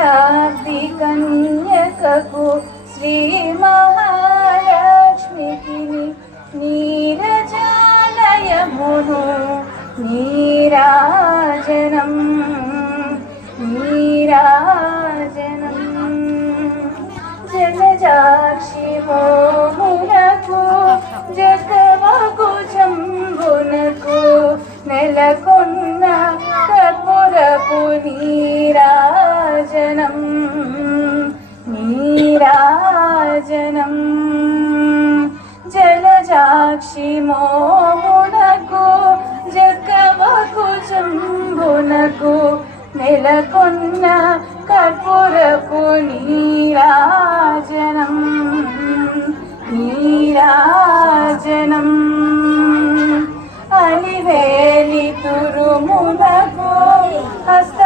శతాబ్ది కన్యకకు శ్రీ మహాలక్ష్మికి నీరజాలయమును నీరాజనం నీరాజనం జలజాక్షి మోమునకు జగమకు జంబునకు నెలకొన్న కర్పురపు నీరాజనం భజనం జలజాక్షి మోమునకు జకవకు జంబునకు నెలకొన్న కర్పూరపు నీరాజనం నీరాజనం అలివేలి తురుమునకు హస్త